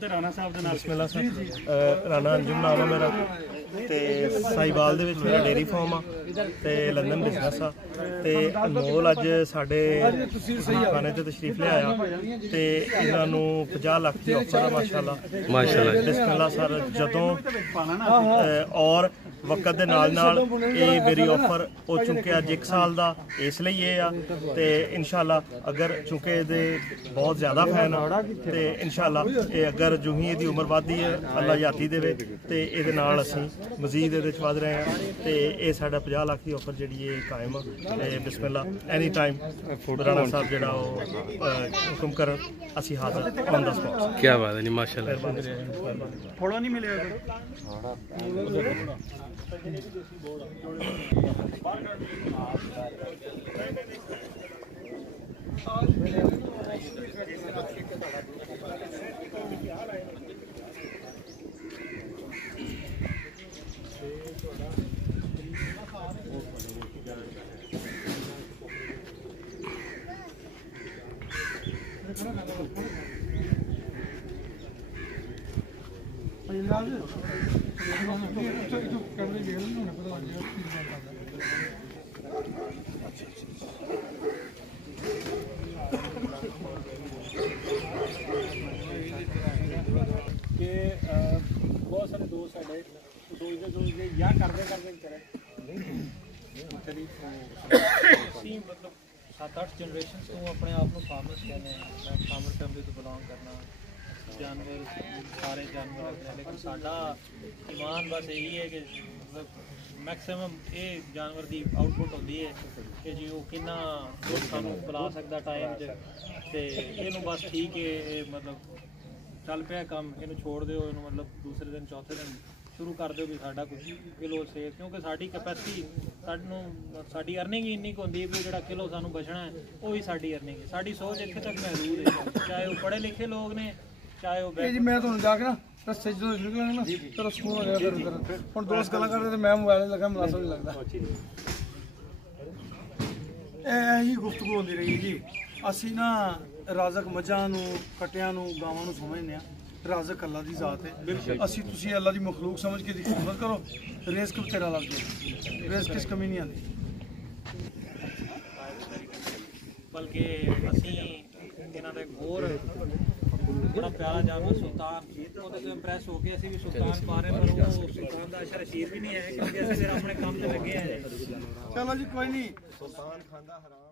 ਬਿਸਮਿਲ੍ਲਾ sir, Rana Anjum ਨਾਮ ਹੈ ਮੇਰਾ ਤੇ ਸਾਈਵਾਲ ਦੇ ਵਿੱਚ ਮੇਰਾ ਡੇਅਰੀ ਫਾਰਮ ਆ ਤੇ ਲੰਡਨ ਬਿਜ਼ਨਸ ਆ ਤੇ ਅਨਮੋਲ ਅੱਜ ਸਾਡੇ ਖਾਣੇ ਤੇ ਤਸ਼ਰੀਫ ਲਿਆਇਆ ਤੇ ਇਹਨਾਂ ਨੂੰ 50 ਲੱਖ ਦੀ ਆਫਰ ਆ। ਮਾਸ਼ਾਅੱਲਾ ਬਿਸਮਿਲ੍ਲਾ ਸਰ, ਜਦੋਂ ਔਰ ਵਕਤ ਦੇ ਨਾਲ ਨਾਲ ਇਹ ਮੇਰੀ ਆਫਰ ਹੋ ਚੁੱਕੀ ਅੱਜ 1 ਸਾਲ ਦਾ, ਇਸ ਲਈ ਇਹ ਆ ਤੇ ਇਨਸ਼ਾਅੱਲਾ ਅਗਰ ਚूँकि ਇਹਦੇ बहुत ज़्यादा फैन आ तो इंशाअल्लाह ये अगर जो ही इसकी उम्र बढ़ती है अल्लाह याती देवे तो ये असी मजीद ये वध रहे हैं तो ये साढ़ा 50 लाख की ऑफर जी कायम है। बिस्मिल्ला एनी टाइम राणा साहब जो हुक्म कर असी हाजिर ऑन द स्पॉट। क्या बात है, माशाअल्लाह। थोड़ा नहीं मिलेगा बहुत सारे दोस्त सोचते या करते मतलब 7-8 जनरेशन तो अपने आप को फार्मर्स कहने हैं। मैं फार्मर फैमिली तो बिलोंग करना, जानवर सारे जानवर रखते हैं, लेकिन साडा ईमान बस यही है कि मतलब मैक्सिमम ये जानवर की आउटपुट होती है कि जी वो कितना दुध सानू पिला सकता टाइम से इनू बस ठीक है मतलब चल पाया काम, इनू छोड़ दो, इनू मतलब दूसरे दिन चौथे दिन शुरू कर दो भी साडा कुछ किलो सेल, क्योंकि साडी कैपेसिटी साडी अर्निंग ही इन्नी होंदी है भी जो किलो सानू बचना है वो ही साडी अर्निंग है। साडी सोच इत्थे तक महदूद है, चाहे वो पढ़े लिखे लोग ने चाहे वो जी। मैं तुहानू जाके ना रस्ते जो निकलना ना चलो सुकून हो गया फिर हुण दोस्त गल्लां करदे ते मैं मोबाइल लगा मुनासिब नहीं लगदा। ਇਹੀ ਗੁਫ਼ਤਗੂ ਹੁੰਦੀ ਰਹੀ ਜੀ। ਅਸੀਂ ਨਾ ਰਾਜ਼ਕ ਮੱਝਾਂ ਨੂੰ ਕਟਿਆਂ ਨੂੰ ਗਾਵਾਂ ਨੂੰ ਸਮਝਦੇ ਆ, ਰਾਜ਼ਕ ਅੱਲਾ ਦੀ ਜ਼ਾਤ ਹੈ। ਅਸੀਂ ਤੁਸੀਂ ਅੱਲਾ ਦੀ ਮਖਲੂਕ ਸਮਝ ਕੇ ਦੀ ਖਿਦਮਤ ਕਰੋ, ਰਿਜ਼ਕ ਤੇਰਾ ਲੱਗ ਜਾਏ, ਰਿਜ਼ਕ ਕਿਸ ਕਮੀ ਨਹੀਂ ਆਉਂਦੀ। ਬਲਕਿ ਅਸੀਂ ਇਹਨਾਂ ਦਾ ਹੋਰ बड़ा प्यारा जानवर सुल्तान तो इंप्रैस हो गए, भी सुल्तान पा रहे पर वो सुल्तान का अशर अशीर भी नहीं है क्योंकि असं अपने काम से लगे हैं। चलो जी कोई नहीं, सुल्तान खांदा हराम।